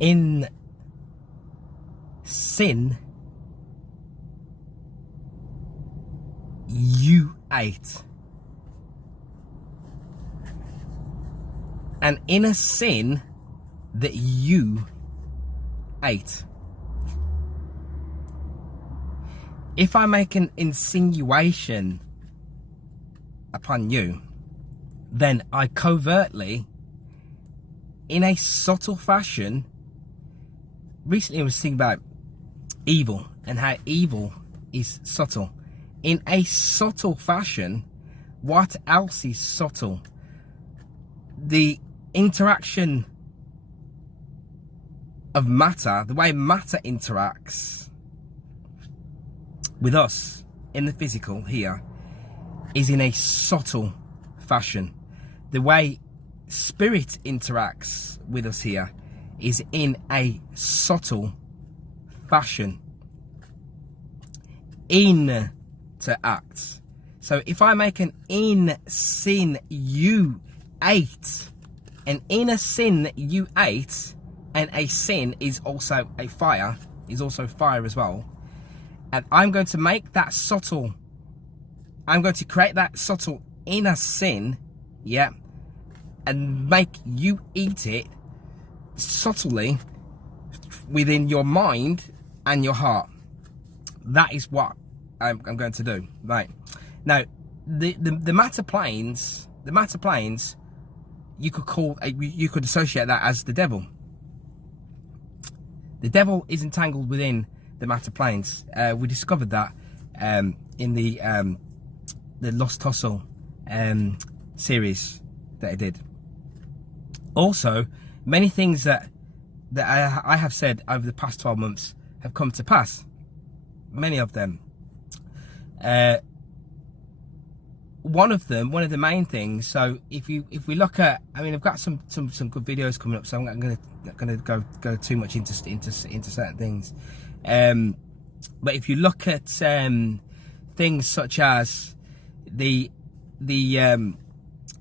in sin you ate. An inner sin that you ate. If I make an insinuation upon you, then I covertly, in a subtle fashion, recently I was thinking about evil and how evil is subtle. In a subtle fashion, what else is subtle? The interaction of matter, the way matter interacts with us in the physical here, is in a subtle fashion. The way spirit interacts with us here is in a subtle fashion. Interact. So if I make an in sin you ate, an inner sin that you ate, and a sin is also a fire, is also fire as well, and I'm going to make that subtle, I'm going to create that subtle inner sin, yeah, and make you eat it subtly within your mind and your heart. That is what I'm going to do. Right now, the matter planes, you could associate that as the devil. The devil is entangled within the matter planes. We discovered that in the Lost Tussle series that I did. Also, many things that I have said over the past 12 months have come to pass. Many of them. One of the main things. So if we look at, I mean, I've got some good videos coming up, so I'm not gonna go too much into certain things. But if you look at things such as the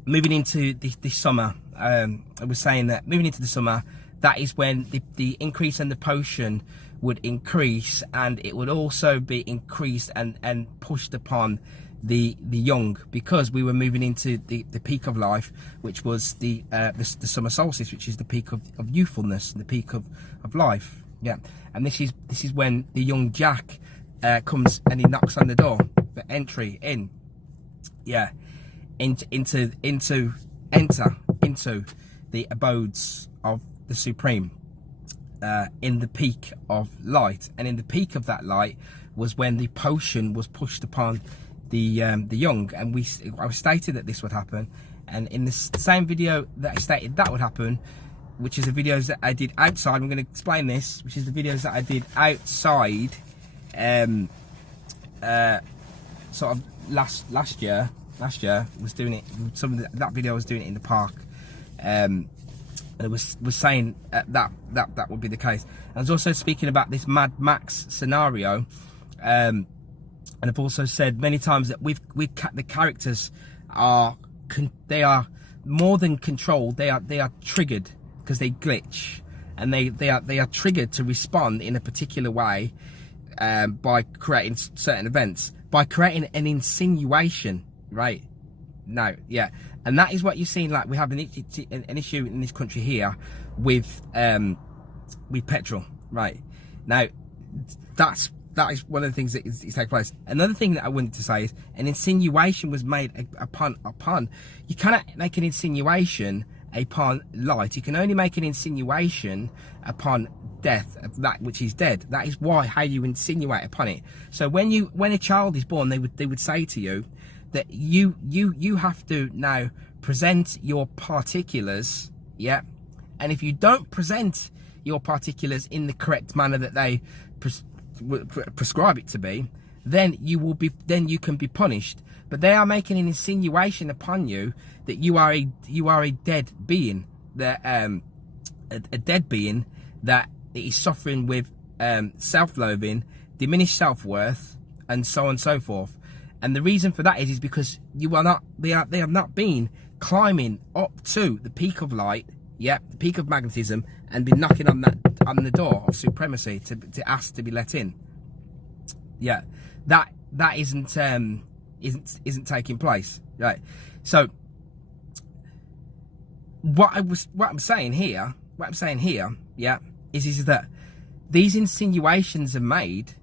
moving into the summer, I was saying that moving into the summer, that is when the increase in the potion would increase, and it would also be increased and pushed upon the young, because we were moving into the peak of life, which was the summer solstice, which is the peak of youthfulness, the peak of life. Yeah, and this is when the young Jack comes and he knocks on the door for entry in. Yeah, enter into the abodes of the Supreme, in the peak of light. And in the peak of that light was when the potion was pushed upon the young, and I stated that this would happen. And in the same video that I stated that would happen, which is the videos that I did outside, I'm going to explain this, which is the videos that I did outside, sort of last year was doing it. That video I was doing it in the park, and it was saying that would be the case. I was also speaking about this Mad Max scenario, and I've also said many times that the characters are more than controlled. They are triggered, because they glitch, and they are triggered to respond in a particular way, by creating certain events, by creating an insinuation, right? No, yeah, and that is what you're seeing. Like, we have an issue in this country here with petrol, right? Now, that is one of the things that is taking place. Another thing that I wanted to say is an insinuation was made upon. You cannot make an insinuation upon light. You can only make an insinuation upon death, that which is dead. That is how you insinuate upon it. So when a child is born, they would say to you that you have to now present your particulars, yeah, and if you don't present your particulars in the correct manner that they prescribe it to be, then you can be punished. But they are making an insinuation upon you that you are a dead being, that a dead being that is suffering with self-loathing, diminished self-worth, and so on and so forth. And the reason for that is because they have not been climbing up to the peak of light, yeah, the peak of magnetism, and been knocking on on the door of supremacy to ask to be let in. Yeah, that isn't taking place, right? So what I'm saying here, yeah, is that these insinuations are made.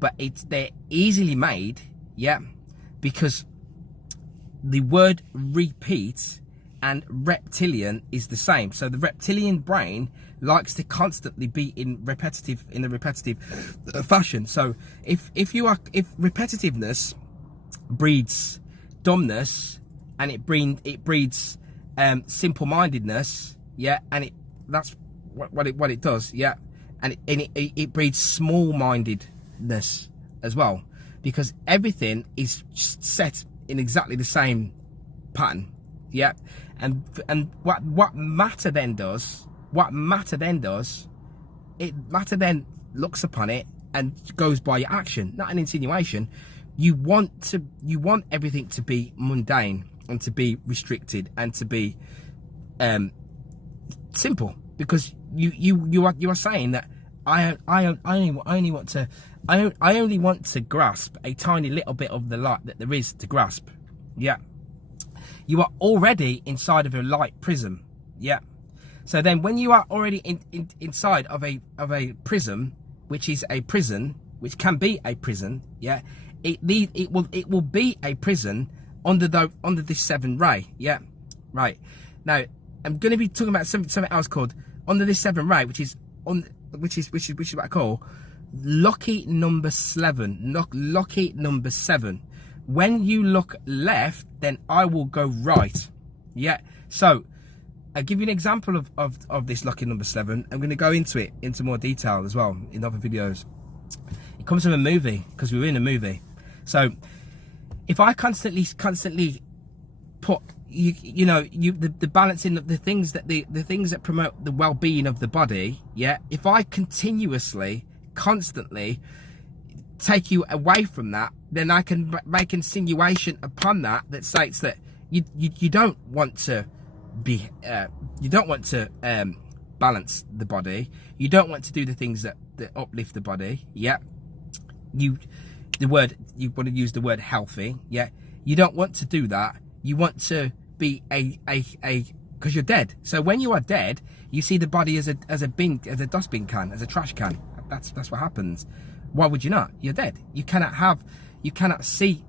But they're easily made, yeah, because the word repeat and reptilian is the same. So the reptilian brain likes to constantly be in a repetitive fashion. So if repetitiveness breeds dumbness, and it breeds simple-mindedness, yeah, and that's what it does, yeah, and it breeds small-mindedness as well, because everything is set in exactly the same pattern, yeah, and what matter then does, matter then looks upon it and goes by your action, not an insinuation. You want everything to be mundane and to be restricted and to be simple, because you are saying that I only want to grasp a tiny little bit of the light that there is to grasp. Yeah, you are already inside of a light prism. Yeah, so then when you are already inside of a prism, which is a prison, which can be a prison, yeah, it will be a prison under this 7 ray. Yeah, right. Now I'm going to be talking about something else called under this 7 ray, which is what I call lucky number Slevin. Lucky number 7. When you look left, then I will go right. Yeah. So I'll give you an example of this lucky number 7. I'm going to go into more detail as well in other videos. It comes from a movie, because we were in a movie. So if I constantly put the balancing of the things that promote the well-being of the body, yeah, if I constantly take you away from that, then I can make insinuation upon that states that you don't want to be balance the body, you don't want to do the things that uplift the body, yeah, you want to use the word healthy, yeah, you don't want to do that. You want to be because you're dead. So when you are dead, you see the body as a dustbin can, as a trash can. That's what happens. Why would you not? You're dead. You cannot see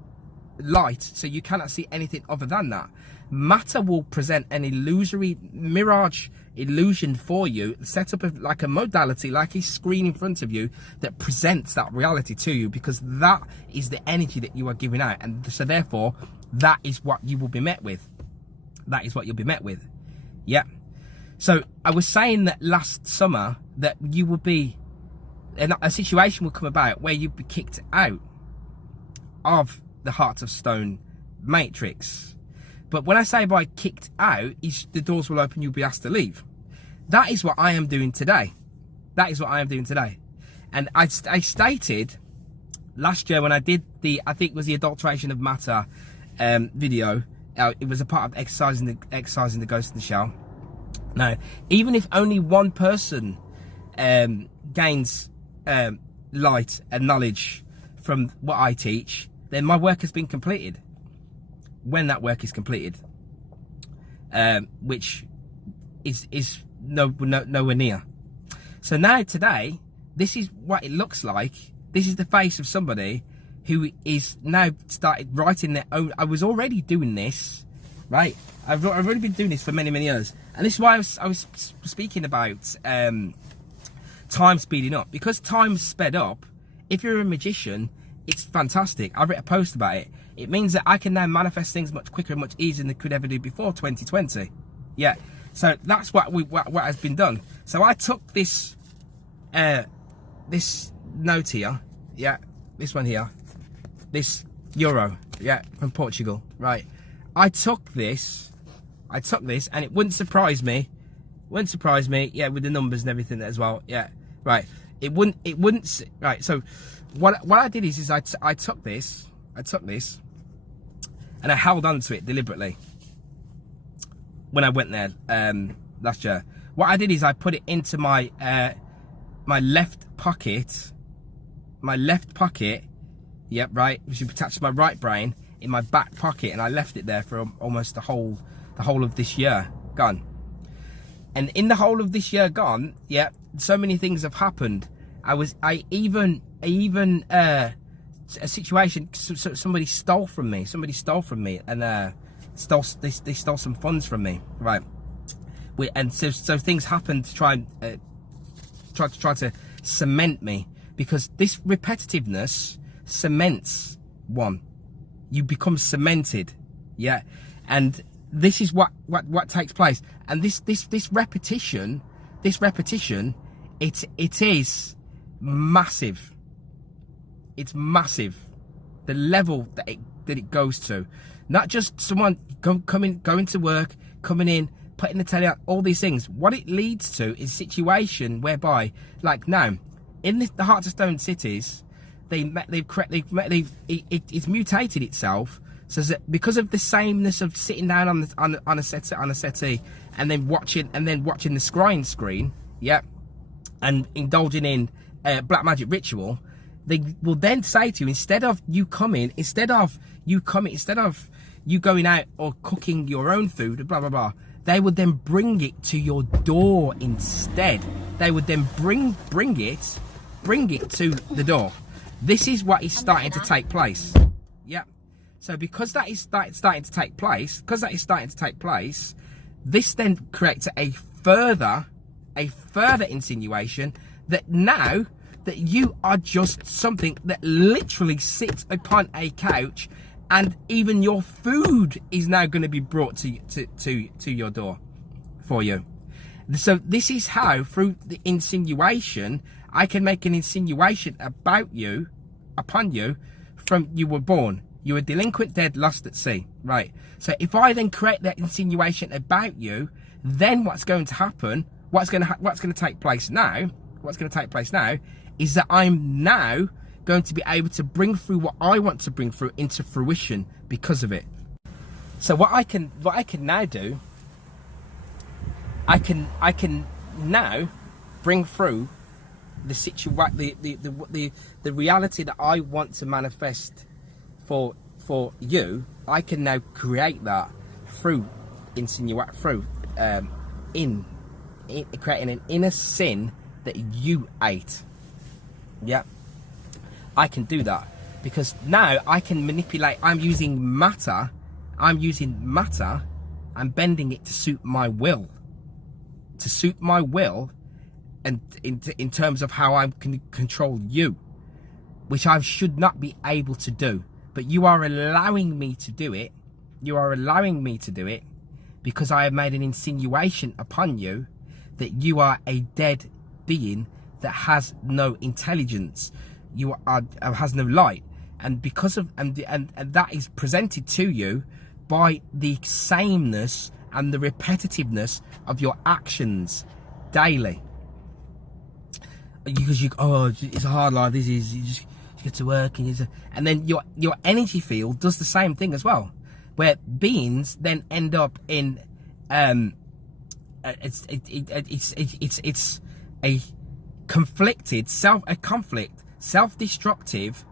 light, so you cannot see anything other than that. Matter will present an illusory mirage illusion for you, set up like a modality, like a screen in front of you that presents that reality to you, because that is the energy that you are giving out, and so therefore that is what you will be met with. That is what you'll be met with. Yeah. So I was saying that last summer that you will be, a situation will come about where you'll be kicked out of the Heart of Stone matrix. But when I say by kicked out, the doors will open, you'll be asked to leave. That is what I am doing today. That is what I am doing today. And I stated last year when I did I think it was the adulteration of matter video. It was a part of exercising the ghost in the shell. Now, even if only one person gains light and knowledge from what I teach, then my work has been completed. When that work is completed, which is nowhere near. So now today, this is what it looks like. This is the face of somebody who is now started writing their own. I was already doing this, right? I've already been doing this for many years, and this is why I was speaking about time speeding up, because time's sped up. If you're a magician, it's fantastic. I wrote a post about it. It means that I can now manifest things much quicker and much easier than I could ever do before 2020. Yeah. So that's what has been done. So I took this this note here, yeah, this one here, this euro, yeah, from Portugal, right? I took this, and it wouldn't surprise me, yeah, with the numbers and everything as well, yeah, right. It wouldn't, right. So what I did is I took this, and I held on to it deliberately when I went there last year. what I did is I put it into my my left pocket. Yep, right, which is attached to my right brain, in my back pocket, and I left it there for almost the whole of this year gone. And in the whole of this year gone, yeah, so many things have happened. I even a situation, somebody stole from me, and they stole some funds from me, right? And so things happened to try to cement me, because this repetitiveness cements one. You become cemented, yeah. And this is what takes place. And this repetition, it is massive. It's massive. The level that it goes to. Not just someone going to work, coming in, putting the telly out, all these things. What it leads to is a situation whereby, like now, in the Hearts of Stone cities, it's mutated itself, so that because of the sameness of sitting down on a settee and then watching the screen, yeah, and indulging in black magic ritual, they will then say to you, instead of you going out or cooking your own food, blah blah blah, they would then bring it to your door instead. They would then bring it to the door. This is what is starting to take place. Yeah. So because that is starting to take place, this then creates a further insinuation that now that you are just something that literally sits upon a couch, and even your food is now going to be brought to your door for you. So this is how, through the insinuation, I can make an insinuation about you, upon you, from you were born. You were delinquent, dead, lost at sea. Right. So if I then create that insinuation about you, then what's going to happen, what's going to take place now is that I'm now going to be able to bring through what I want to bring through into fruition because of it. So what I can now do, I can now bring through the reality that I want to manifest for you. I can now create that through creating an inner sin that you ate. Yeah, I can do that because now I can manipulate. I'm using matter. I'm bending it to suit my will. And in terms of how I can control you, which I should not be able to do, but you are allowing me to do it. Because I have made an insinuation upon you that you are a dead being that has no intelligence. You has no light, and because of and that is presented to you by the sameness and the repetitiveness of your actions daily. Because it's a hard life. This is, you just get to work and then your energy field does the same thing as well, where beings then end up in it's a conflicted self-destructive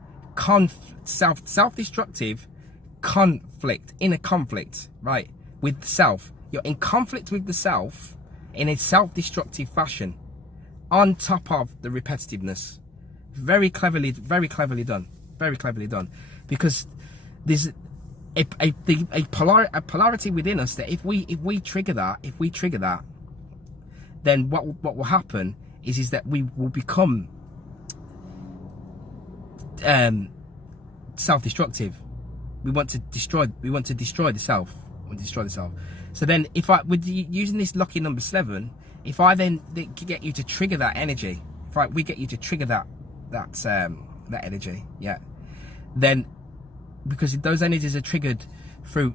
conflict, inner conflict, right, with the self. You're in conflict with the self in a self-destructive fashion, on top of the repetitiveness. Very cleverly done, because there's a polarity within us that if we trigger that, then what will happen is that we will become self-destructive. We want to destroy the self. So then, if using this lucky number 7, if I then get you to trigger that energy, we get you to trigger that energy, yeah, then because those energies are triggered through,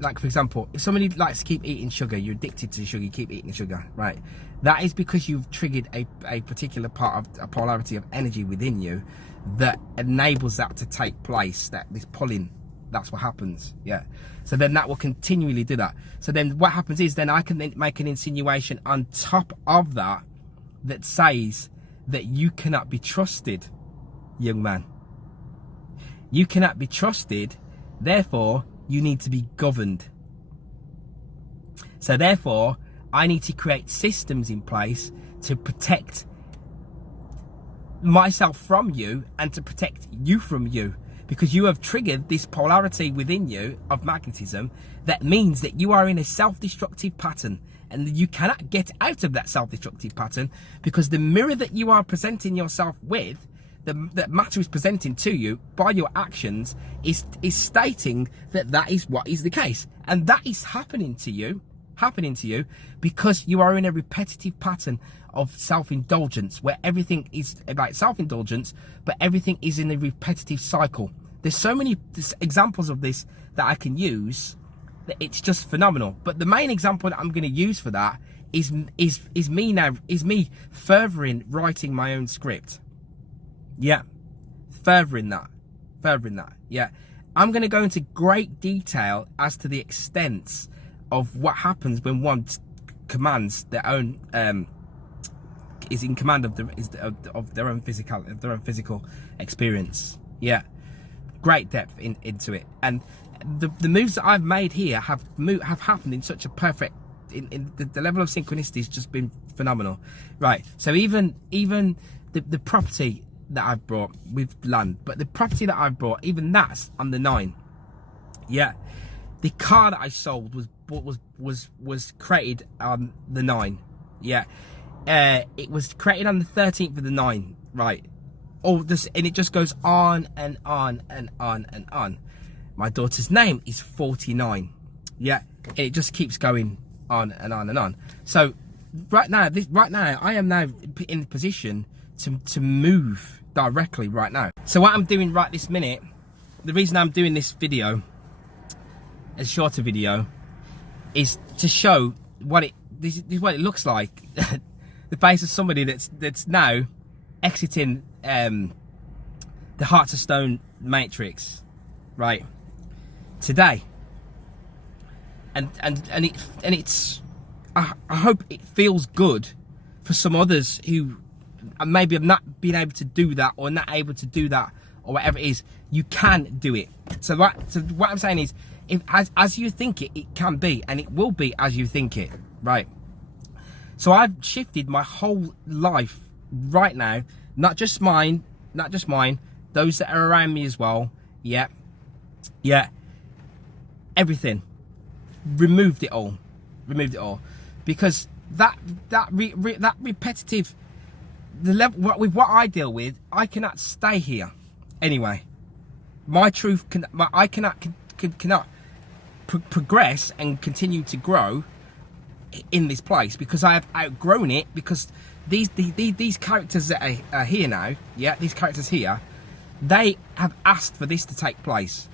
like for example, if somebody likes to keep eating sugar, you're addicted to sugar, you keep eating sugar, right? That is because you've triggered a particular part of a polarity of energy within you that enables that to take place, that this pulling That's what happens. Yeah. So then that will continually do that. So then what happens is then I can then make an insinuation on top of that that says that you cannot be trusted, young man. You cannot be trusted, therefore you need to be governed. So therefore I need to create systems in place to protect myself from you and to protect you from you, because you have triggered this polarity within you of magnetism that means that you are in a self-destructive pattern, and you cannot get out of that self-destructive pattern because the mirror that you are presenting yourself with, that matter is presenting to you by your actions, is stating that that is what is the case, and that is happening to you because you are in a repetitive pattern of self-indulgence where everything is about self-indulgence, but everything is in a repetitive cycle. There's so many examples of this that I can use that it's just phenomenal. But the main example that I'm going to use for that is me furthering writing my own script. Yeah, furthering that. Yeah, I'm going to go into great detail as to the extents of what happens when one commands their own is in command of their own physical experience. Yeah, great depth into it, and the moves that I've made here have happened in such a perfect. In the level of synchronicity has just been phenomenal, right? So even the property that I've brought with land, but the property that I've brought, even that's on the 9. Yeah, the car that I sold was created on the 9. Yeah. It was created on the 13th of the 9, right? All this, and it just goes on and on and on and on. My daughter's name is 49. Yeah, and it just keeps going on and on and on. So right now, I am now in the position to move directly right now. So what I'm doing right this minute, the reason I'm doing this video, a shorter video, is to show what this is what it looks like. The face of somebody that's now exiting the Hearts of Stone matrix, right? Today, and it's I hope it feels good for some others who maybe have not been able to do that, or not able to do that, or whatever it is. You can do it. So what I'm saying is, if as you think it, it can be, and it will be as you think it, right? So I've shifted my whole life right now, not just mine, those that are around me as well. Yeah, everything. Removed it all, because that repetitive, the level with what I deal with, I cannot stay here anyway. My truth I cannot progress and continue to grow in this place, because I have outgrown it, because these characters that are here now, yeah, these characters here, they have asked for this to take place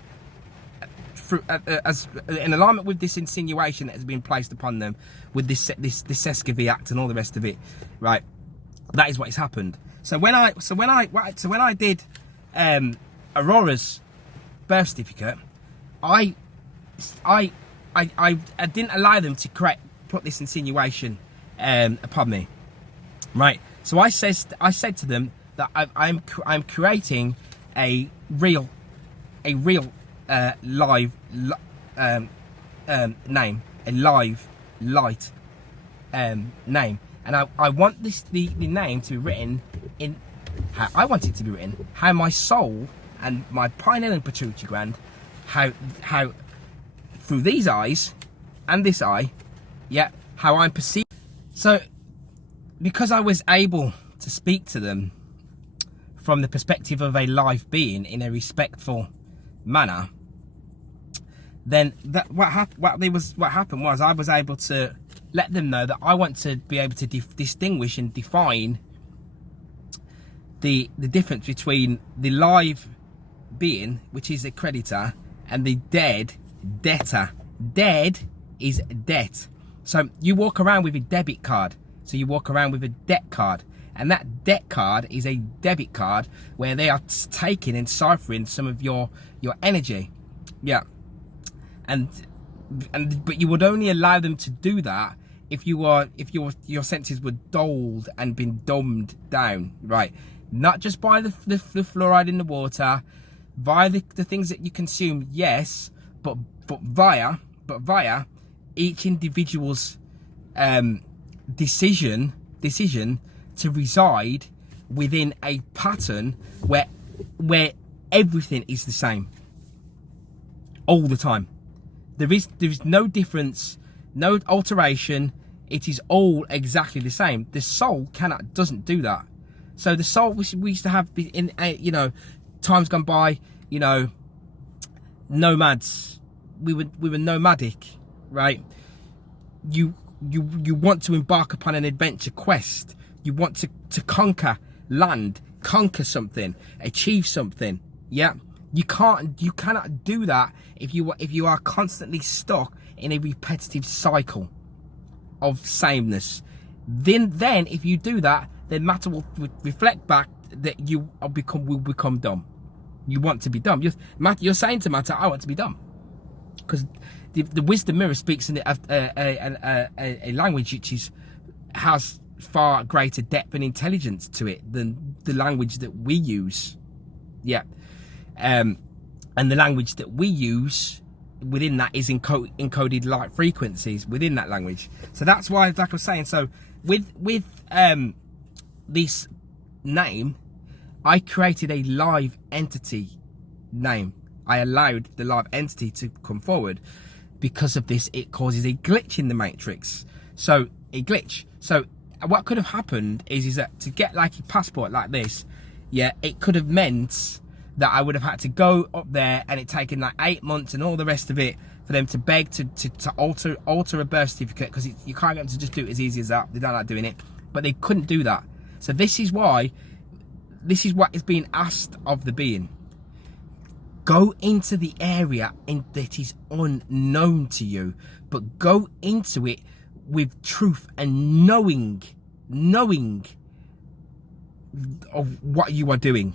as in alignment with this insinuation that has been placed upon them with this Escovy Act and all the rest of it, right? That is what has happened. So when I did Aurora's birth certificate, I didn't allow them to put this insinuation upon me, right? So I said to them that I'm creating a real live name, a live light name, and I want the name to be written in how I want it to be written, how my soul and my pineal and pituitary gland, how through these eyes and this eye, yeah, how I'm perceived. So because I was able to speak to them from the perspective of a live being in a respectful manner, then what happened was I was able to let them know that I want to be able to distinguish and define the difference between the live being, which is a creditor, and the dead debtor. Dead is debt. So you walk around with a debit card. So you walk around with a debt card, and that debt card is a debit card where they are taking and ciphering some of your energy. Yeah, and but you would only allow them to do that if your senses were dulled and been dumbed down, right? Not just by the fluoride in the water, via the things that you consume, yes, but via each individual's decision to reside within a pattern where everything is the same all the time. There is no difference, no alteration. It is all exactly the same. The soul doesn't do that. So the soul, we used to have in times gone by, nomads. We were nomadic, right? You want to embark upon an adventure quest. You want to conquer land, conquer something, achieve something. Yeah, you cannot do that if you are constantly stuck in a repetitive cycle of sameness. Then if you do that, then matter will reflect back that you will become dumb. You want to be dumb. You're saying to matter, I want to be dumb, because the wisdom mirror speaks in a language which has far greater depth and intelligence to it than the language that we use. Yeah, and the language that we use within that is encoded light frequencies within that language. So that's why, like I was saying, so with this name, I created a live entity name. I allowed the live entity to come forward. Because of this, it causes a glitch in the matrix. So a glitch. So what could have happened is that to get like a passport like this, yeah, it could have meant that I would have had to go up there and it taken like 8 months and all the rest of it for them to beg to alter a birth certificate, because you can't get them to just do it as easy as that. They don't like doing it, but they couldn't do that. So this is what is being asked of the being. Go into the area that is unknown to you, but go into it with truth and knowing of what you are doing.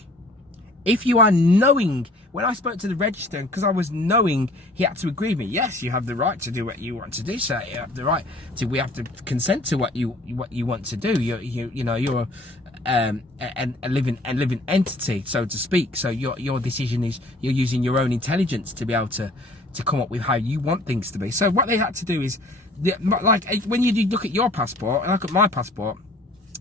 If you are knowing, when I spoke to the register, because I was knowing, he had to agree with me. Yes, you have the right to do what you want to do, sir. You have the right to. We have to consent to what you want to do. You're a living entity, so to speak. So your decision is you're using your own intelligence to be able to come up with how you want things to be. So what they had to do is, like when you look at your passport and look at my passport,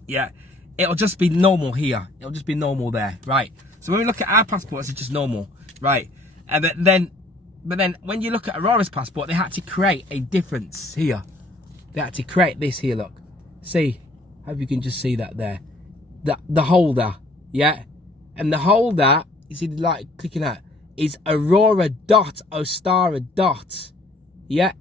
yeah, it'll just be normal here. It'll just be normal there, right? So when we look at our passports, it's just normal, right? And but then when you look at Aurora's passport, they had to create a difference here. They had to create this here. Look, see, hope you can just see that there. The holder, yeah, and the holder, you see the light clicking out, is Aurora dot Ostara dot, yeah.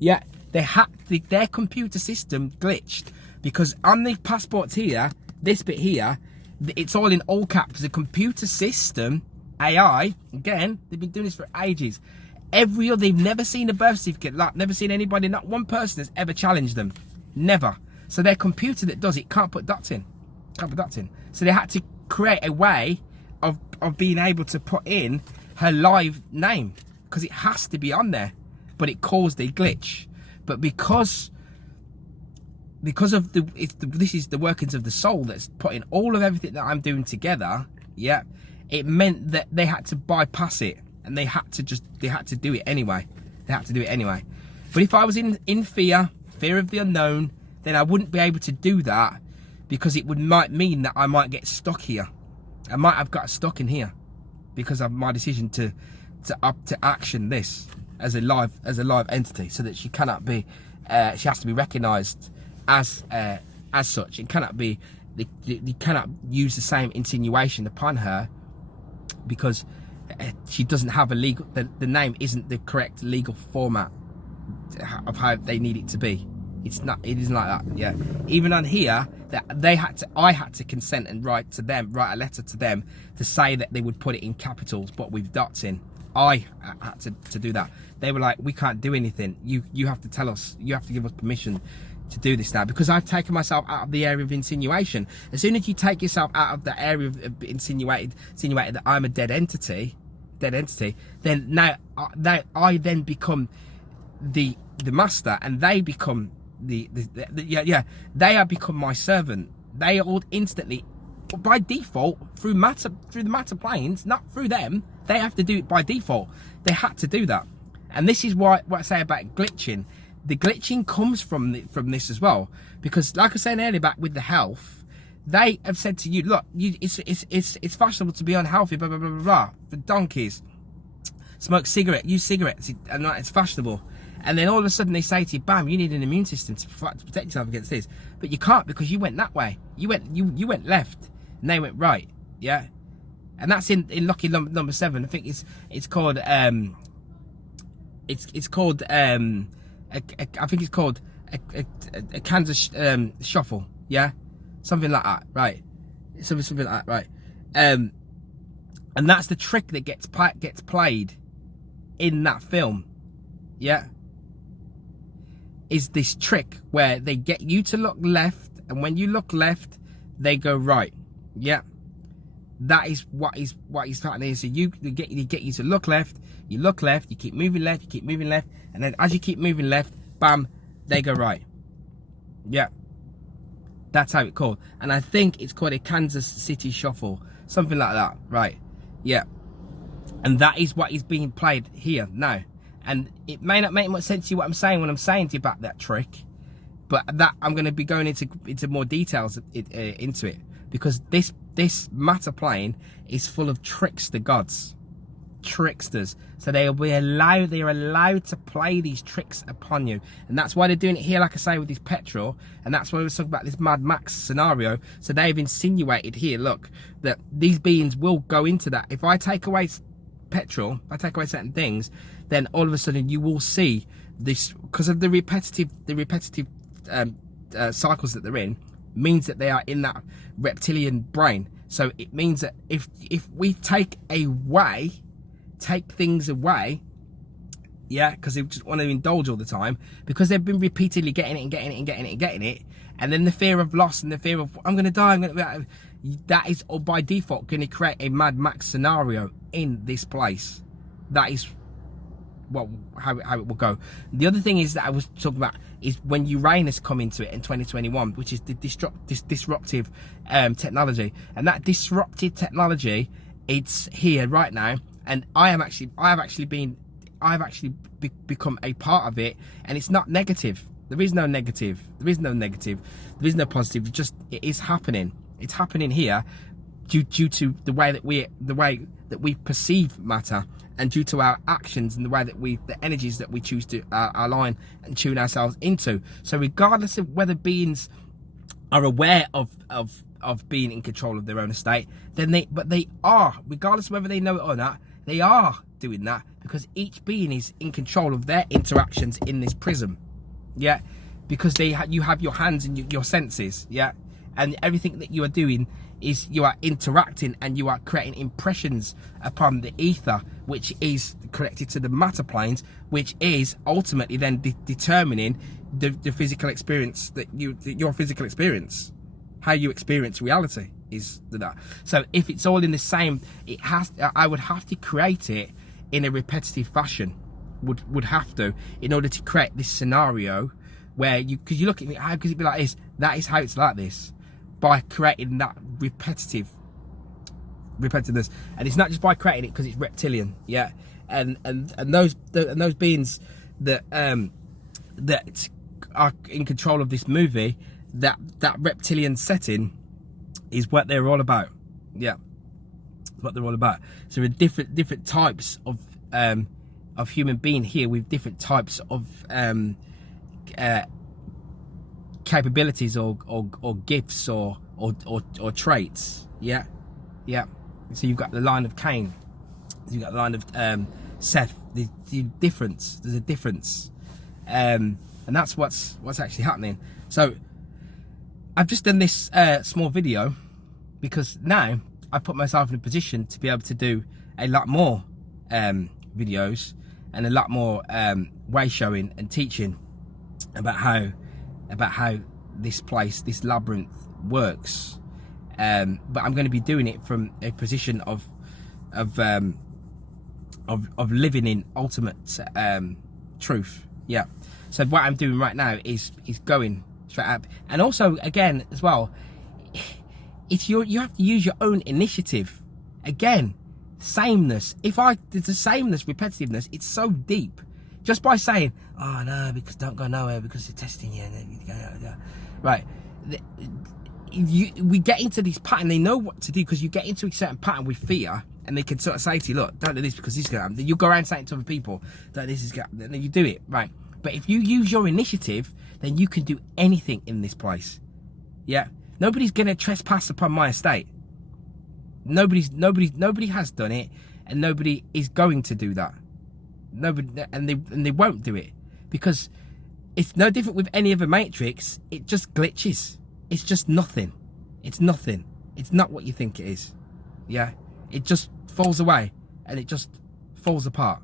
They had their computer system glitched because on the passports here, this bit here, it's all in all caps. The computer system, AI, again, they've been doing this for ages. They've never seen a birth certificate, like never seen anybody, not one person has ever challenged them, never. So their computer that does it can't put dots in. So they had to create a way of being able to put in her live name, because it has to be on there, but it caused a glitch. But because of this is the workings of the soul that's putting all of everything that I'm doing together, yeah, it meant that they had to bypass it, and they had to do it anyway. But if I was in fear of the unknown, then I wouldn't be able to do that, because it might mean that I might get stuck here. I might have got stuck in here because of my decision to action this as a live entity, so that she cannot be she has to be recognized as such. It cannot be, you cannot use the same insinuation upon her, because she doesn't have a legal, the name isn't the correct legal format of how they need it to be. It isn't like that. Yeah, even on here, that I had to consent and write a letter to them to say that they would put it in capitals but with dots in. I had to do that. They were like, we can't do anything. You have to tell us. You have to give us permission to do this now, because I've taken myself out of the area of insinuation. As soon as you take yourself out of the area of insinuated that I'm a dead entity, dead entity, then now I then become the master, and they become the they have become my servant. They all instantly, by default, through the matter planes, not through them. They have to do it by default. They had to do that, and this is what I say about glitching. The glitching comes from this as well, because like I was saying earlier, back with the health, they have said to you, look, it's fashionable to be unhealthy, blah blah blah blah blah. For donkeys, smoke use cigarettes, and it's fashionable. And then all of a sudden they say to you, bam, you need an immune system to protect yourself against this, but you can't, because you went that way. You went left, and they went right. Yeah, and that's in lucky number 7. I think it's called I think it's called a Kansas shuffle. Yeah, something like that, right? Something like that, right? And that's the trick that gets played in that film. Yeah, is this trick where they get you to look left, and when you look left, they go right. Yeah, that is what is happening. So you get you to look left. You look left. You keep moving left. You keep moving left, and then as you keep moving left, bam, they go right. Yeah, that's how it's called. And I think it's called a Kansas City Shuffle, something like that. Right? Yeah, and that is what is being played here now. And it may not make much sense to you what I'm saying when I'm saying to you about that trick, but that I'm going to be going into more details into it, because this matter plane is full of trickster gods, tricksters. So they are allowed to play these tricks upon you, and that's why they're doing it here, like I say, with this petrol. And that's why we were talking about this Mad Max scenario. So they've insinuated here, look, that these beings will go into that. If I take away petrol, I take away certain things, then all of a sudden you will see this, because of the repetitive cycles that they're in, means that they are in that reptilian brain. So it means that if we take things away, yeah, because they just want to indulge all the time, because they've been repeatedly getting it, and then the fear of loss and the fear of I'm going to die, that is all by default going to create a Mad Max scenario in this place. That is how it will go. The other thing is that I was talking about is when Uranus come into it in 2021, which is the disruptive technology, and that disruptive technology, it's here right now, and I have actually become a part of it, and it's not negative. There is no negative. There is no negative. There is no positive. It is happening. It's happening here due to the way that we perceive matter, and due to our actions and the energies that we choose to align and tune ourselves into. So regardless of whether beings are aware of being in control of their own estate, then they are, regardless of whether they know it or not, they are doing that, because each being is in control of their interactions in this prism. Yeah, because you have your hands and your senses. Yeah, and everything that you are doing is you are interacting, and you are creating impressions upon the ether, which is connected to the matter planes, which is ultimately then determining the physical experience your physical experience, how you experience reality is that. So if it's all in the same, I would have to create it in a repetitive fashion, would have to, in order to create this scenario where because you look at it, how could it be like this? That is how it's like this, by creating that repetitiveness. And it's not just by creating it because it's reptilian. Yeah, and those beings that are in control of this movie, that reptilian setting is what they're all about. Yeah, what they're all about. So there are different types of human being here, with different types of capabilities or gifts or traits. Yeah. So you've got the line of Cain, you've got the line of Seth. There's a difference, and that's what's actually happening. So I've just done this small video because now I put myself in a position to be able to do a lot more videos and a lot more way showing and teaching about how this place, this labyrinth, works. But I'm going to be doing it from a position of of living in ultimate truth. Yeah. So what I'm doing right now is going straight up, and also again as well, it's you have to use your own initiative. Again, sameness. There's a sameness, repetitiveness. It's so deep. Just by saying, oh no, because don't go nowhere because they're testing you, and then you go, right. We get into this pattern. They know what to do because you get into a certain pattern with fear, and they can sort of say to you, look, don't do this because this is going to happen. Then you go around saying to other people that this is going to happen. Then you do it, right? But if you use your initiative, then you can do anything in this place. Yeah? Nobody's going to trespass upon my estate. Nobody has done it, and nobody is going to do that. Nobody, and they won't do it, because it's no different with any other matrix. It just glitches. It's just nothing. It's nothing. It's not what you think it is. Yeah? It just falls away, and it just falls apart.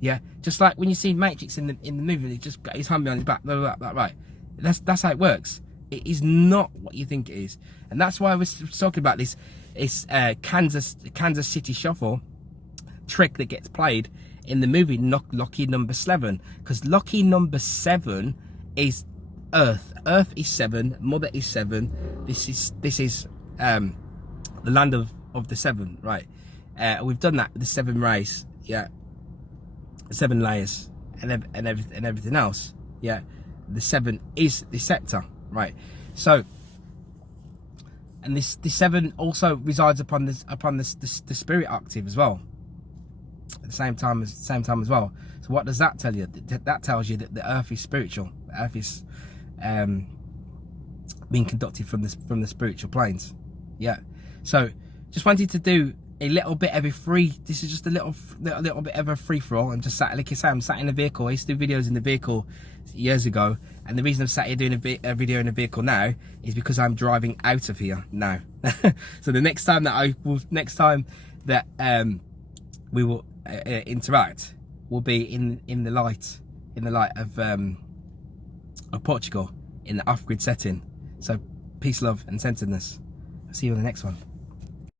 Yeah? Just like when you see Matrix in the movie, he just got his hand behind his back, right? That's how it works. It is not what you think it is. And that's why I was talking about this Kansas City Shuffle trick that gets played in the movie Lucky Number 7. Because Lucky Number 7 is Earth. Earth is 7. Mother is 7. This is the land of the 7, right? We've done that with the 7 rays, yeah. 7 layers and everything else, yeah. The 7 is the scepter, right? So, and the 7 also resides upon the spirit octave as well. At the same time as well. So what does that tell you? That tells you that the earth is spiritual. The earth is being conducted from the spiritual planes. Yeah. So just wanted to do a little bit of a free. This is just a little bit of a free for all. I'm just sat, like I say, I'm sat in a vehicle. I used to do videos in the vehicle years ago, and the reason I'm sat here doing a video in a vehicle now is because I'm driving out of here now. So the next time that we will interact will be in the light of Portugal, in the off-grid setting. So peace, love, and centeredness. I'll see you on the next one.